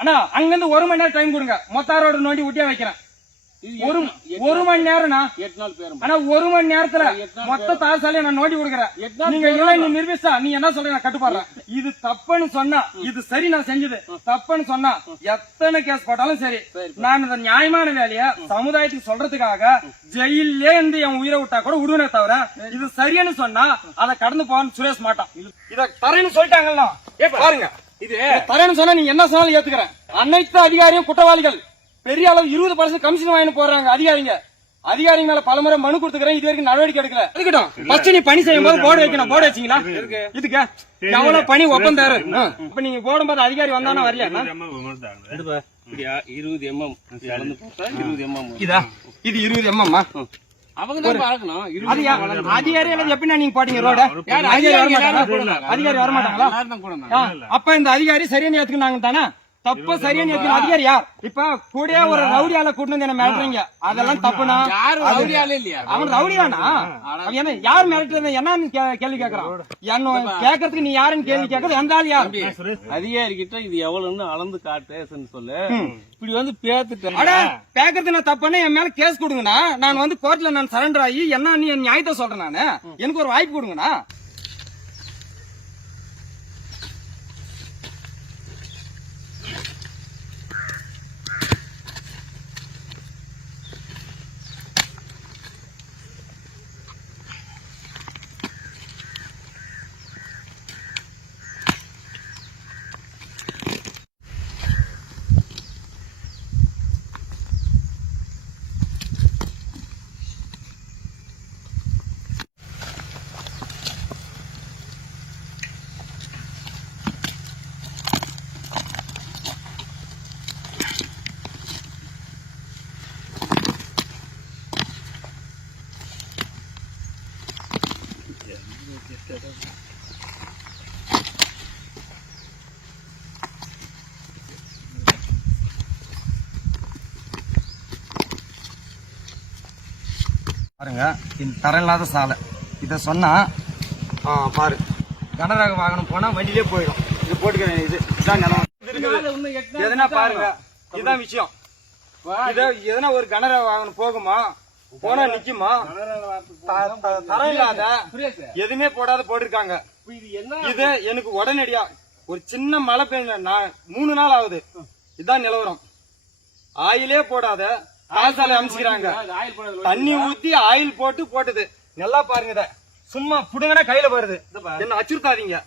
அண்ணா அங்க இருந்து ஒரு மணி நேரம் டைம் கொடுங்க. மொத்த ரோடு நோண்டி ஊட்டியா வைக்கிறேன். ஒரு ஒரு மணி நேரம்னா எட்டு நாள் பேரும். ஆனா ஒரு மணி நேரத்துல மொத்த தாசாலையும் நான் நோண்டி கொடுக்குறேன். நீங்க இல்ல நீ நிர்விசா நீ என்ன சொல்ற நான் கட்டுப்பாடுறேன். இது தப்புன்னு சொன்னா இது சரி நான் செஞ்சது. தப்புன்னு சொன்னா எத்தனை கேஸ் போட்டாலும் சரி. சரி. நான் இந்த நியாயமான வேலைய சமுதாயத்துக்கு சொல்றதுக்காக ஜெயிலே இருந்து என் உயிரை விட்டா கூட விடுவேனே தவிர இது சரின்னு சொன்னா அதை கடந்து போவான்னு சுரேஷ் மாட்டான். இத தரேன்னு சொல்லிட்டாங்கல்ல. பாருங்க. இது தரேன்னு சொன்னா நீங்க என்ன சொன்னாலும் ஏத்துக்கிறேன். அனைத்து அதிகாரியும் குற்றவாளிகள். பெரிய அளவு இருபது பர்சன்ட் கமிஷன் வாங்கி போடுறாங்க அதிகாரிங்க. அதிகாரிங்க மேல பலமுறை மனு கொடுத்துக்கிறேன் இது வரைக்கும் நடவடிக்கை எடுக்கல. இருக்கட்டும். ஃபர்ஸ்ட் நீ பணி செய்யும் போது போர்டு வைக்கணும் போர்டு வச்சீங்களா? இதுக்கு எவ்வளவு பணி ஒப்பந்தாரு இப்ப நீங்க போடும்போது அதிகாரி வந்தானா வரலையா? இருபது எம்எம் கலந்து போட்டா இருபது எம்எம் இதா? இது இருபது எம்எம்மா அதிகாரி வரமாட்டாங்களா? அப்ப இந்த அதிகாரி சரியான ஏத்துக்குனாங்க தானே தப்பு சரியான ஏத்துக்கு அதிகாரி யார்? இப்ப கூடயே ஒரு ரவுடியால கூட்டு வந்து என்ன மிரட்டுறீங்க? அதெல்லாம் தப்புனா யாரும் ரவுடியாலே இல்லையா? அவன் ரவுடி தானா அவன் என்ன யார் மிரட்டுறது? என்னன்னு கே- கேள்வி கேக்குறான்? என்ன கேக்குறதுக்கு நீ யாருன்னு கேள்வி கேக்குறது? எந்த ஆள் யார்? அதிகாரிகிட்ட இது எவ்வளவுன்னு அளந்து காட்டுன்னு சொல்லு. இப்படி வந்து பேத்துட்டு அட கேக்குறது நான் தப்புன்னு என் மேல கேஸ் கொடுங்கண்ணா. நான் வந்து கோர்ட்ல நான் சரண்டர் ஆகி என்ன நீ நியாயத்தை சொல்றேன் நானு? எனக்கு ஒரு வாய்ப்பு கொடுங்கண்ணா. பாருங்க இது தரம் இல்லாத சாலை. இதை சொன்னா பாரு. கனரக வாகனம் போனா வண்டியிலே போயிடும். இது போட்டுக்கிறேன் இது இதான் நிலம். பாருங்க இதுதான் விஷயம். இத எதனா ஒரு கனரக வாகனம் போகுமா? போனா நிக்குமா தரம் இல்லாத எதுவுமே போடாத போட்டிருக்காங்க. இது எனக்கு உடனடியா ஒரு சின்ன மழை பெய்யல நான் மூணு நாள் ஆகுது. இதான் நிலவரம். ஆயிலே போடாத. காசாலை அமைச்சுக்கிறாங்க. தண்ணி ஊத்தி ஆயில் போட்டு போட்டது. நல்லா பாருங்க சும்மா புடுங்கனா கையில வருது என்ன அச்சுறுத்தாதீங்க.